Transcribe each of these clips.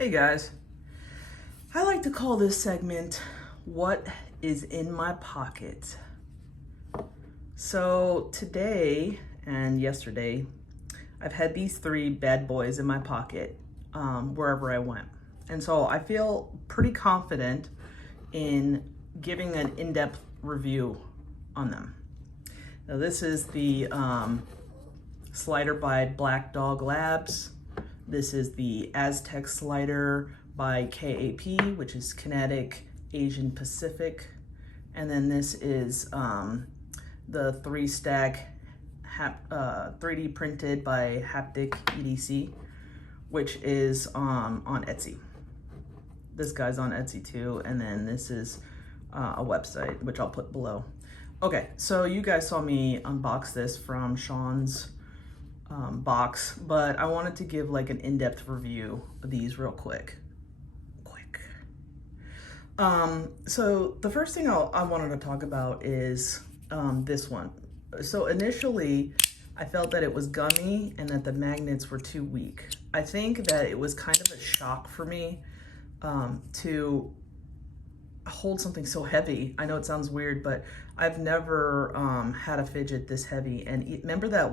Hey guys, I like to call this segment, What is in My Pocket? So today and yesterday, I've had these three bad boys in my pocket wherever I went. And so I feel pretty confident in giving an in-depth review on them. Now this is the slider by Blackdoglabs. This is the Aztec slider by KAP, which is Kinetic Asian Pacific. And then this is the 3-stack 3D printed by HapticEDC, which is on Etsy. This guy's on Etsy too. And then this is a website, which I'll put below. Okay, so you guys saw me unbox this from Sean's box, but I wanted to give like an in-depth review of these real quick. So the first thing I wanted to talk about is this one. So initially I felt that it was gummy and that the magnets were too weak. I think that it was kind of a shock for me to hold something so heavy. I know it sounds weird, but I've never had a fidget this heavy. And remember that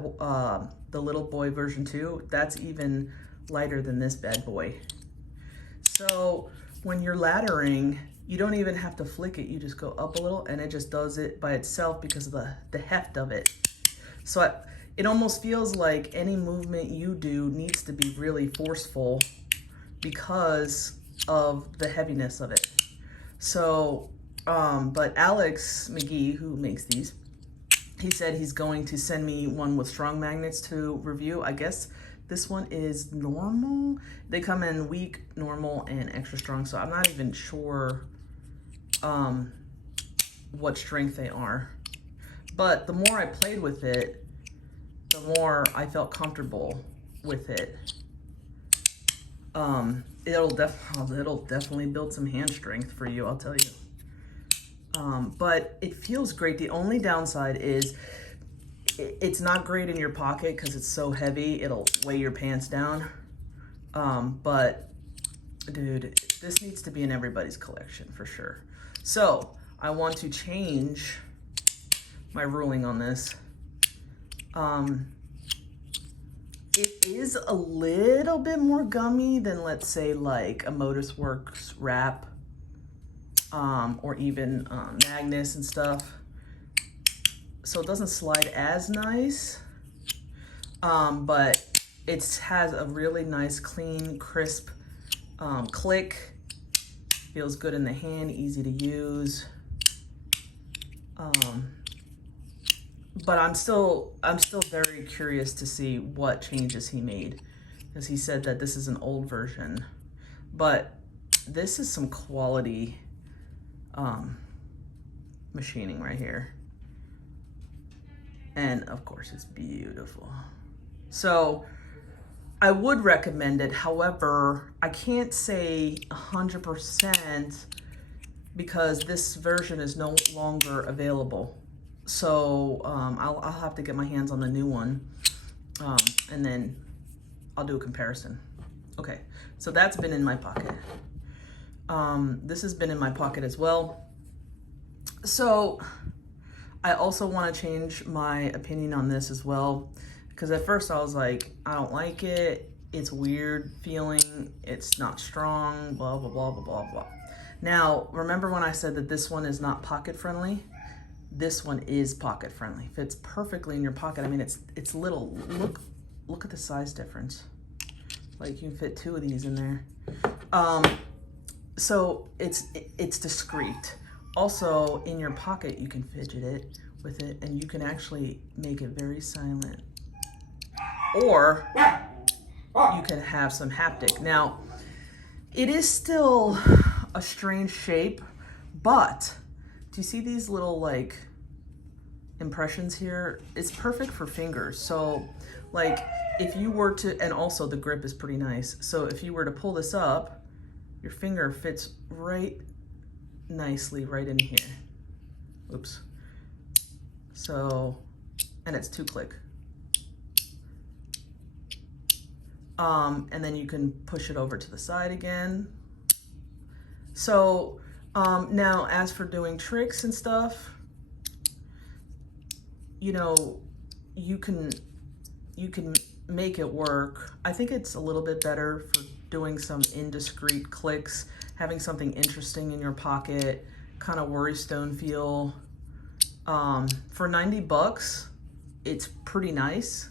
the little boy version 2, that's even lighter than this bad boy. So when you're laddering, you don't even have to flick it. You just go up a little and it just does it by itself because of the heft of it. So it almost feels like any movement you do needs to be really forceful because of the heaviness of it. So, but Alex McGee, who makes these, he said he's going to send me one with strong magnets to review. I guess this one is normal. They come in weak, normal, and extra strong. So I'm not even sure what strength they are. But the more I played with it, the more I felt comfortable with it. It'll definitely build some hand strength for you, I'll tell you. But it feels great. The only downside is it's not great in your pocket because it's so heavy. It'll weigh your pants down. But dude, this needs to be in everybody's collection for sure. So I want to change my ruling on this. It is a little bit more gummy than, let's say, like a Motusworks wrap, or even Magnus and stuff. So it doesn't slide as nice, but it has a really nice, clean, crisp click. Feels good in the hand, easy to use. But I'm still very curious to see what changes he made, because he said that this is an old version, but this is some quality machining right here. And of course it's beautiful. So I would recommend it. However, I can't say 100% because this version is no longer available. So I'll have to get my hands on the new one, and then I'll do a comparison. Okay, so that's been in my pocket. This has been in my pocket as well. So I also want to change my opinion on this as well, because at first I was like, I don't like it. It's weird feeling. It's not strong, blah, blah, blah, blah, blah, blah. Now, remember when I said that this one is not pocket friendly? This one is pocket friendly. Fits perfectly in your pocket. I mean, it's little. Look at the size difference. Like you can fit 2 of these in there. So it's discreet. Also, in your pocket, you can fidget it with it, and you can actually make it very silent. Or you can have some haptic. Now, it is still a strange shape, but do you see these little like impressions here? It's perfect for fingers. So like if you were to, and also the grip is pretty nice. So if you were to pull this up, your finger fits right nicely right in here. Oops. So, and it's 2-click. And then you can push it over to the side again. So now as for doing tricks and stuff, you know, you can make it work. I think it's a little bit better for doing some indiscreet clicks, having something interesting in your pocket, kind of worry stone feel. For 90 bucks, it's pretty nice.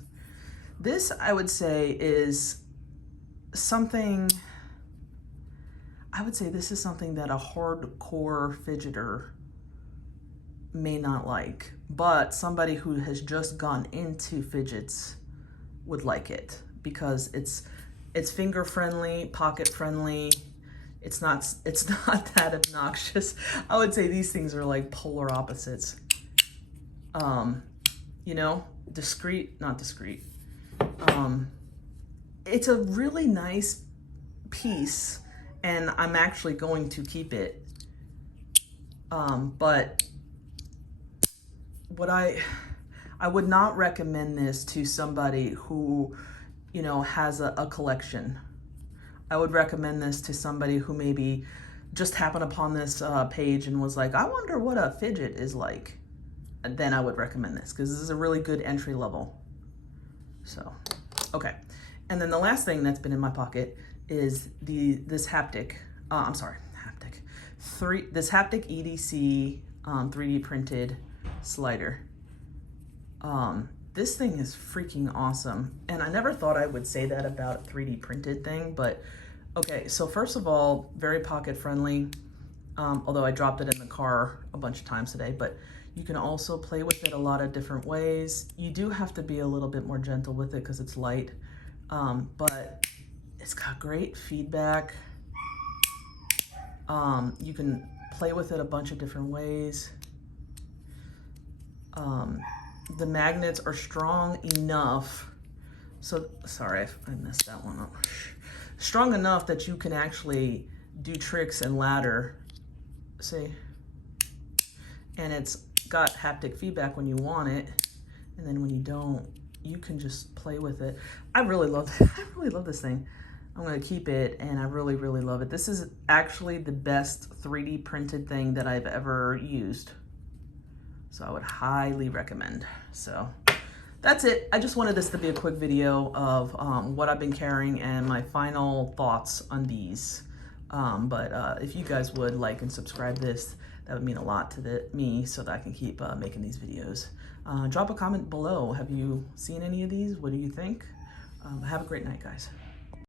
This, I would say, is something, I would say this is something that a hardcore fidgeter may not like, but somebody who has just gone into fidgets would like it because it's finger friendly, pocket friendly. It's not that obnoxious. I would say these things are like polar opposites. You know, discreet, not discreet. It's a really nice piece, and I'm actually going to keep it. But what I would not recommend this to somebody who, you know, has a collection. I would recommend this to somebody who maybe just happened upon this page and was like, I wonder what a fidget is like. And then I would recommend this because this is a really good entry level. So, okay. And then the last thing that's been in my pocket is this HapticEDC 3D printed slider. This thing is freaking awesome. And I never thought I would say that about a 3D printed thing, but okay, so first of all, very pocket friendly. Although I dropped it in the car a bunch of times today, but you can also play with it a lot of different ways. You do have to be a little bit more gentle with it because it's light, but it's got great feedback. You can play with it a bunch of different ways. The magnets are strong enough. So, sorry, I messed that one up. Strong enough that you can actually do tricks and ladder. See? And it's got haptic feedback when you want it. And then when you don't, you can just play with it. I really love this thing. I'm gonna keep it, and I really, really love it. This is actually the best 3D printed thing that I've ever used. So I would highly recommend. So that's it. I just wanted this to be a quick video of what I've been carrying and my final thoughts on these. But if you guys would like and subscribe this, that would mean a lot to me so that I can keep making these videos. Drop a comment below. Have you seen any of these? What do you think? Have a great night, guys.